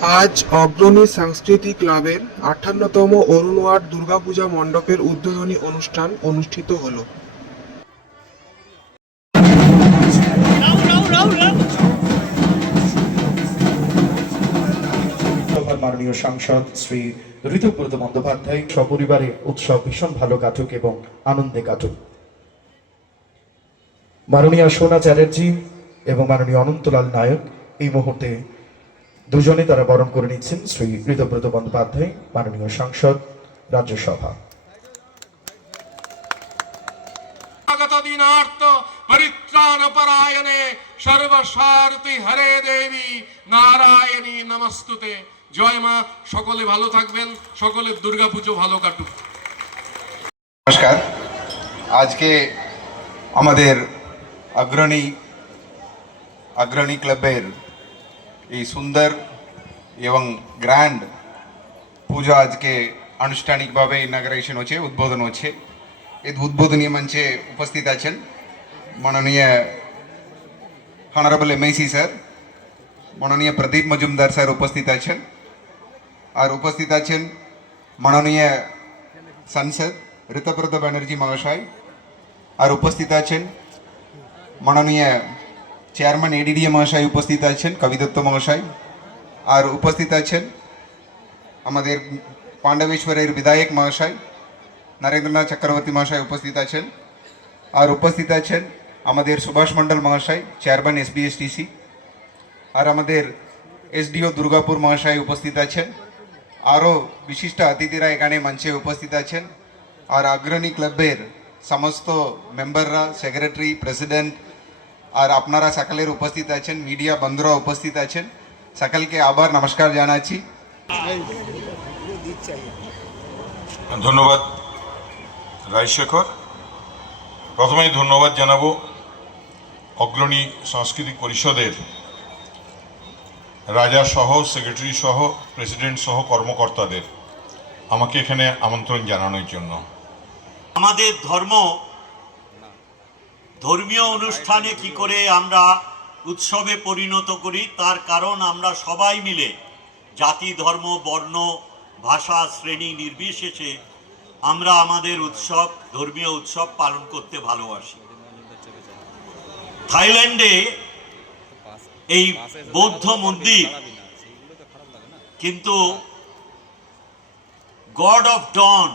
আজ অগ্রণী সাংস্কৃতিক ক্লাবের ৫৮তম অরুণওয়াট দুর্গাপূজা মণ্ডপের উদ্বোধনী অনুষ্ঠান অনুষ্ঠিত হল। মাননীয় সাংসদ শ্রী ঋতুব্রত বন্দ্যোপাধ্যায় সপরিবারে উৎসব ভীষণ ভালো কাটুক এবং আনন্দে কাটুক। মাননীয় সোনা চ্যাটার্জি এবং মাননীয় অনন্তলাল নায়ক এই মুহূর্তে দুজনে তারা বরণ করে নিচ্ছেন শ্রী ঋতুব্রত বন্দ্যোপাধ্যায়, মাননীয় সাংসদ, রাজ্যসভা। পরিত্রাণপরায়ণে সর্বস্বার্থী হরে দেবী নারায়ণী নমস্তুতে। জয় মা। সকলে ভালো থাকবেন, সকলের দুর্গাপুজো ভালো কাটুক। নমস্কার। আজকে আমাদের অগ্রণী ক্লাবের এই সুন্দর এবং গ্র্যান্ড পূজা আজকে আনুষ্ঠানিকভাবে ইনাগ্রেশন হচ্ছে, উদ্বোধন হচ্ছে। এই উদ্বোধনী মঞ্চে উপস্থিত আছেন মাননীয় অনারেবল এমআইসি স্যার, মাননীয় প্রদীপ মজুমদার স্যার উপস্থিত আছেন, আর উপস্থিত আছেন মাননীয় সাংসদ ঋতুব্রত ব্যানার্জি মহাশয়, আর উপস্থিত আছেন মাননীয় চেয়ারম্যান এডিডিএ মহাশয়, উপস্থিত আছেন কবি দত্ত মহাশয়, আর উপস্থিত আছেন আমাদের পাণ্ডবেশ্বরের বিধায়ক মহাশয় নরেন্দ্রনাথ চক্রবর্তী মহাশয় উপস্থিত আছেন, আর উপস্থিত আছেন আমাদের সুভাষ মণ্ডল মহাশয়, চেয়ারম্যান এসবিএসটিসি, আর আমাদের এসডিও দুর্গাপুর মহাশয় উপস্থিত আছেন। আরও বিশিষ্ট অতিথিরা এখানে মঞ্চে উপস্থিত আছেন, আর অগ্রণী ক্লাবের সমস্ত মেম্বাররা, সেক্রেটারি, প্রেসিডেন্ট, আর আপনারা সকলের উপস্থিত আছেন, মিডিয়া বন্ধুরা উপস্থিত আছেন, সকলকে আবার নমস্কার জানাচ্ছি। ধন্যবাদ রাজশেখর। প্রথমেই ধন্যবাদ জানাবো অগ্রণী সাংস্কৃতিক পরিষদের রাজা সহ, সেক্রেটারি সহ, প্রেসিডেন্ট সহ কর্মকর্তাদের আমাকে এখানে আমন্ত্রণ জানানোর জন্য। আমাদের ধর্মীয় অনুষ্ঠানে কি করে আমরা উৎসবে পরিণত করি, তার কারণ আমরা সবাই মিলে জাতি, ধর্ম, বর্ণ, ভাষা, শ্রেণী নির্বিশেষে আমরা আমাদের উৎসব, ধর্মীয় উৎসব পালন করতে ভালোবাসি। থাইল্যান্ডে এই বৌদ্ধ মন্দির কিন্তু গড অফ ডন,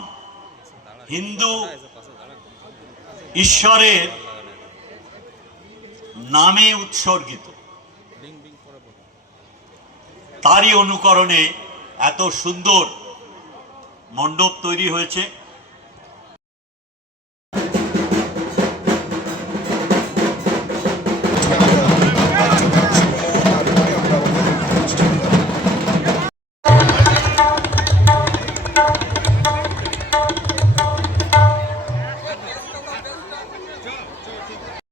হিন্দু ঈশ্বরের নামে উৎসর্গিত। তারই অনুকরণে এত সুন্দর মণ্ডপ তৈরি হয়েছে।